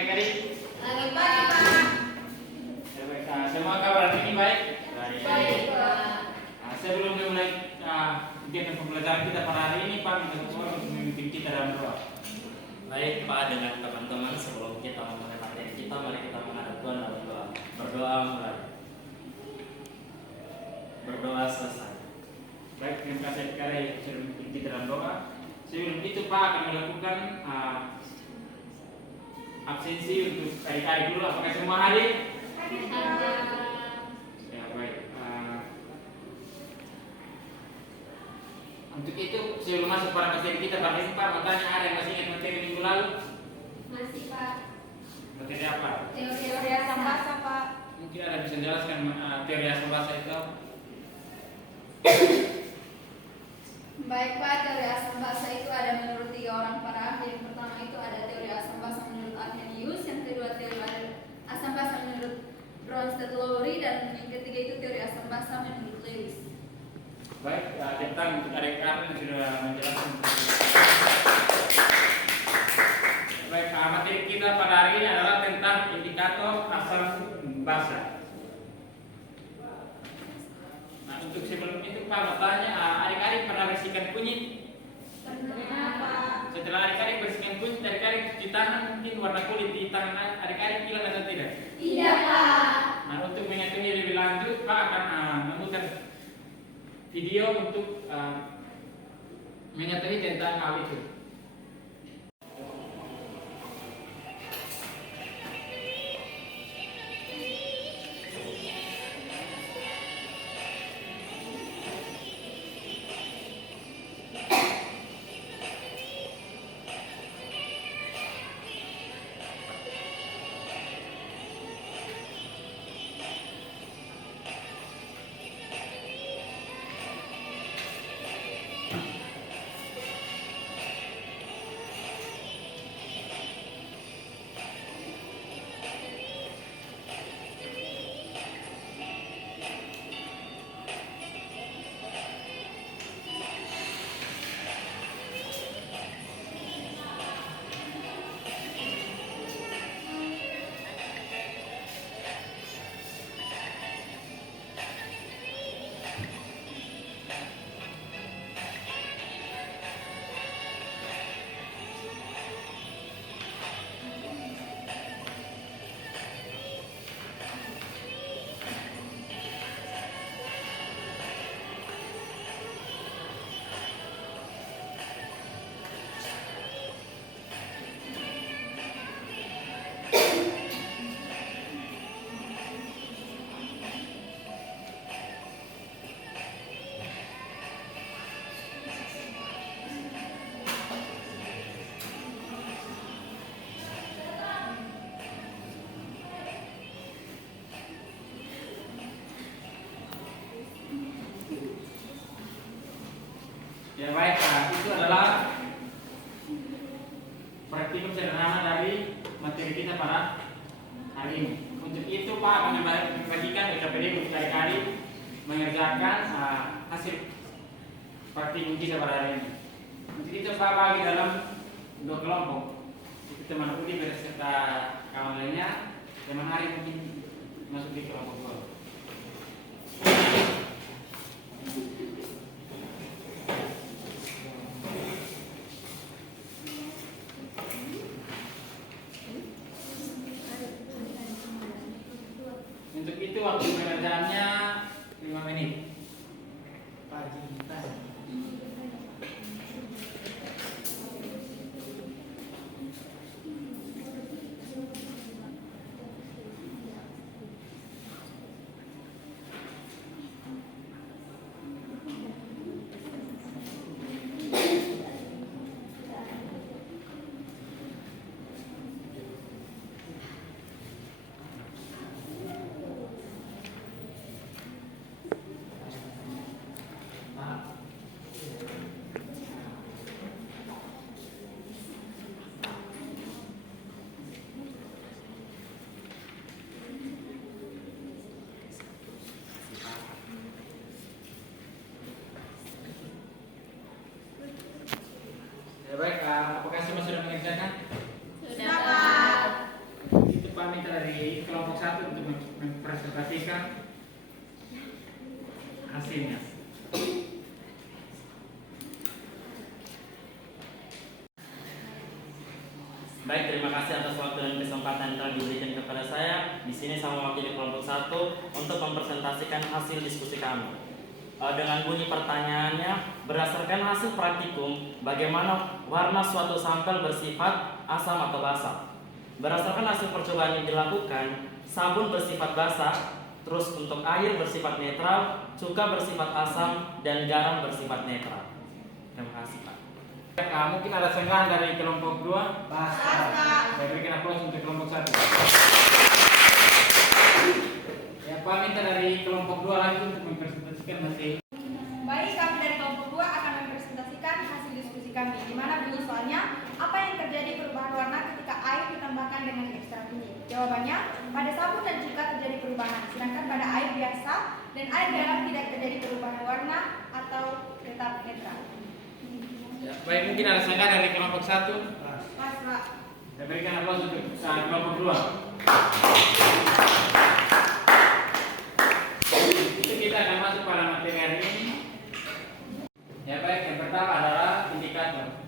baik hari? Selamat pagi, Pak. Baik, semua kabar hari ini baik? Baik, Pak. Sebelum dimulai kegiatan pembelajaran kita pada hari ini, Pak, minta tolong untuk memimpin kita dalam doa. Baik Pak, dengan teman-teman sebelum kita memulai materi kita, mari kita menghadap Tuhan dalam doa. Berdoa mulai. Berdoa selesai. Baik, terima kasih sekali sudah memimpin kita dalam doa. Sebelum itu, Pak, akan melakukan absensi untuk adik-adik dulu. Apakah semua hadir? Ya, baik. Untuk itu, sebelum masuk pada materi kita pada ini, Pak, mau tanya, ada yang masih ingat materi minggu lalu? Masih, Pak. Materi apa? Teori asam basa, Pak. Mungkin ada bisa jelaskan teori asam basa itu? Baik, Pak. Teori asam basa itu ada menurut 3 orang para ahli. Yang pertama itu ada teori asam basa menurut Arrhenius, yang kedua teori asam basa menurut Bronsted Lowry, dan yang ketiga itu teori asam basa menurut Lewis. Baik, tentang untuk adik-adik yang sudah menjelaskan. Baik, materi kita pada hari ini adalah tentang indikator asam basa. Nah, untuk sebelum itu, Pak, mau tanya, adik-adik pernah bersihkan kunyit? Kenapa? Setelah adik-adik bersihkan kunyit, adik-adik cuci tangan, mungkin warna kulit di tangan adik-adik hilang atau tidak? Tidak, Pak. Nah, untuk mengetahui lebih lanjut, Pak akan memutar video untuk mengetahui tentang hal itu. Ya baik, itu adalah praktikum sederhana dari materi kita pada hari ini. Untuk itu, Pak akan membagikan BKPD untuk adik-adik mengerjakan hasil praktikum kita pada hari ini. Untuk itu, Pak bagi dalam 2 kelompok. Itu teman Udi beserta kawan lainnya. Teman Ari mungkin masuk di kelompok 2. Untuk itu waktu pengerjaannya 5 menit. Ya baik, apakah semua sudah mengerjakan? Sudah, Pak. Pak minta dari kelompok 1 untuk mempresentasikan hasilnya. Baik, terima kasih atas waktu dan kesempatan yang telah diberikan kepada saya. Di sini saya mewakili kelompok 1 untuk mempresentasikan hasil diskusi kami. Dengan bunyi pertanyaannya, berdasarkan hasil praktikum, bagaimana warna suatu sampel bersifat asam atau basa? Berdasarkan hasil percobaan yang dilakukan, sabun bersifat basa, terus untuk air bersifat netral, cuka bersifat asam, dan garam bersifat netral. Terima kasih, Pak. Mungkin ada senggahan dari kelompok 2. Basta. Saya berikan aplaus untuk kelompok 1. Ya, Pak minta dari kelompok 2 lagi untuk mempresentasikan hasil. Baik, kami dari kelompok 2 akan mempresentasikan hasil diskusi kami, di mana bunyi soalnya, apa yang terjadi perubahan warna ketika air ditambahkan dengan ekstrak ini? Jawabannya, pada sabun dan cuka terjadi perubahan, sedangkan pada air biasa dan air garam tidak terjadi perubahan warna atau tetap netral. Ya, baik, mungkin ada senggahan dari kelompok 1. Mas, Pak. Saya berikan aplaus untuk kelompok 2. Itu kita akan masuk pada materi hari ini. Ya baik, yang pertama adalah indikator.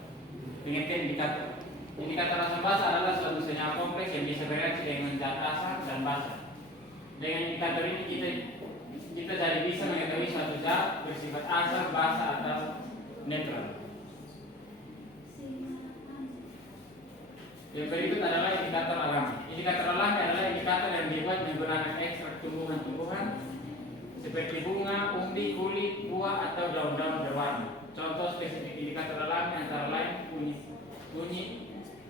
Pengertian indikator. Indikator asam basa adalah suatu senyawa kompleks yang bisa bereaksi dengan zat asam dan basa. Dengan indikator ini kita jadi bisa mengetahui suatu zat bersifat asam, basa atau netral. Yang berikut adalah indikator alami. Indikator alami adalah indikator yang dibuat menggunakan ekstrak tumbuhan-tumbuhan seperti bunga, umbi, kulit, buah, atau daun-daun berwarna. Contoh spesifik indikator alami antara lain kunyit,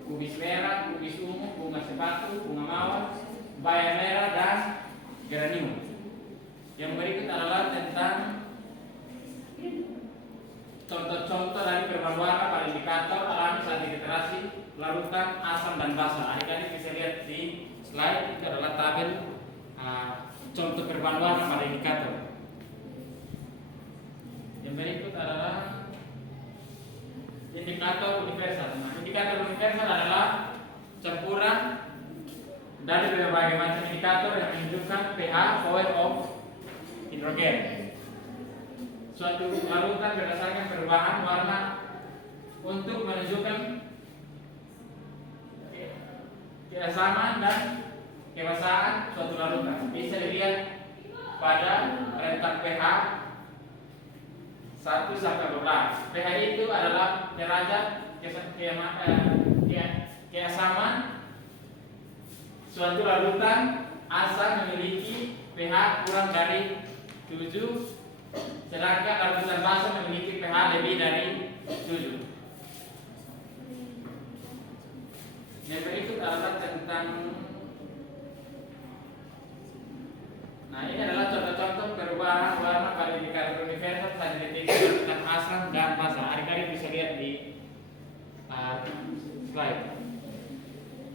kubis merah, kubis ungu, bunga sepatu, bunga mawar, bayam merah, dan geranium. Yang berikut adalah tentang contoh-contoh dari perubahan warna pada indikator alami saat diliterasi, larutan, asam, dan basa. Adik-adik bisa lihat di slide, itu adalah tabel contoh perubahan warna pada indikator. Yang berikut adalah indikator universal. Nah, indikator universal adalah campuran dari berbagai macam indikator yang menunjukkan pH power of hidrogen. Suatu larutan berdasarkan perubahan warna untuk menunjukkan keasaman dan kebasaan suatu larutan. Bisa dilihat pada rentang pH 1 sampai 12. pH itu adalah derajat keasaman suatu larutan asal memiliki pH kurang dari 7, sedangkan larutan basa memiliki pH lebih dari 7. Yang berikut adalah tentang, nah ini adalah contoh-contoh perubahan warna pada indikator universal saat dideteksi larutan asam dan basa. Adik-adik bisa lihat di slide.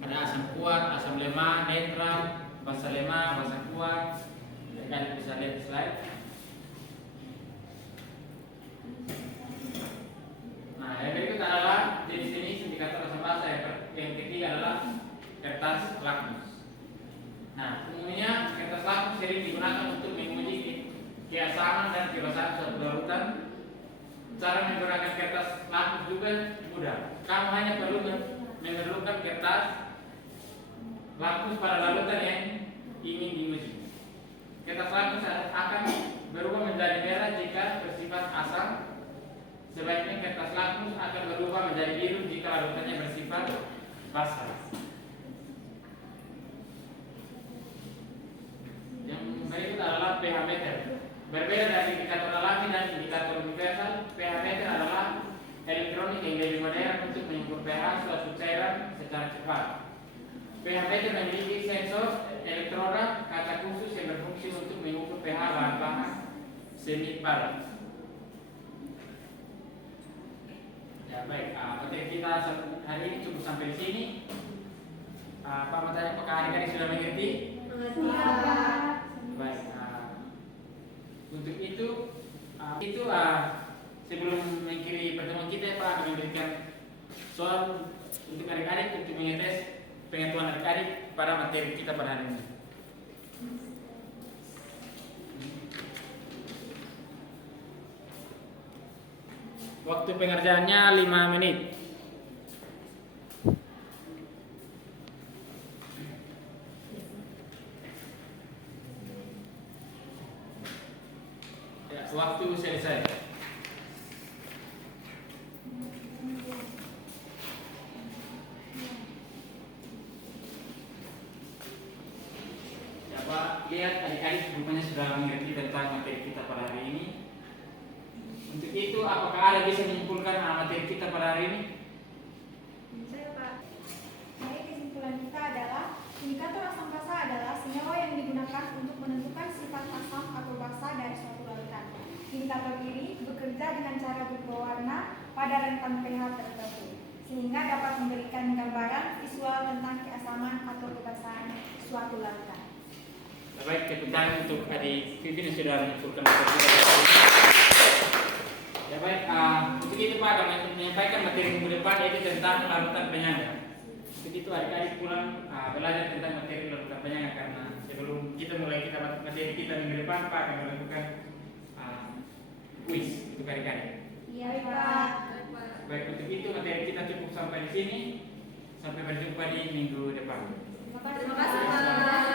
Ada asam kuat, asam lemah, netral, basa lemah, basa kuat. Adik-adik bisa lihat di slide. Nah, yang berikut adalah jenis-jenis indikator asam basa. Yang ketiga adalah kertas lakmus. Nah, umumnya kertas lakmus sering digunakan untuk menguji keasaman dan kebasaan suatu larutan. Cara menggunakan kertas lakmus juga mudah. Kamu hanya perlu memerlukan kertas lakmus pada larutan yang ingin diuji. Kertas lakmus akan berubah menjadi merah jika bersifat asam. Sebaiknya kertas lakmus akan berubah menjadi biru jika larutannya bersifat basa. Yang berikut adalah pH meter. Berbeda dari indikator alami dan indikator universal, pH meter adalah elektronik yang lebih modern untuk mengukur pH suatu cairan secara cepat. pH meter memiliki sensor elektroda kaca khusus yang berfungsi untuk mengukur pH bahan-bahan semi padat. Ya baik, materi kita hari ini cukup sampai di sini. Pak Matanya, apakah adik-adik sudah mengerti? Baik. Untuk itu sebelum mengakhiri pertemuan kita, Pak akan memberikan soal untuk adik-adik untuk mengetes pengetahuan adik-adik pada materi kita pada hari ini. Waktu pengerjaannya 5 menit. Ya, waktu selesai. Ya, Pak, lihat adik-adik rupanya sudah mengerti tentang materi kita pada hari ini. Untuk itu, apakah ada bisa menyimpulkan materi kita pada hari ini? Saya Pak. Jadi kesimpulan kita adalah indikator asam basa adalah senyawa yang digunakan untuk menentukan sifat asam atau basa dari suatu larutan. Indikator ini bekerja dengan cara berubah warna pada rentang pH tertentu, sehingga dapat memberikan gambaran visual tentang keasaman atau kebasahan suatu larutan. Baik, kebetulan untuk adik Vivi yang sudah menyimpulkan materi kita pada hari ini. Ya baik, untuk itu Pak akan menyampaikan materi minggu depan yaitu tentang larutan penyangga. Untuk itu adik-adik pulang belajar tentang materi larutan penyangga, karena sebelum kita mulai materi kita minggu depan Pak akan melakukan kuis untuk adik-adik. Iya Pak. Baik, untuk itu materi kita cukup sampai di sini. Sampai berjumpa di minggu depan. Terima kasih Pak.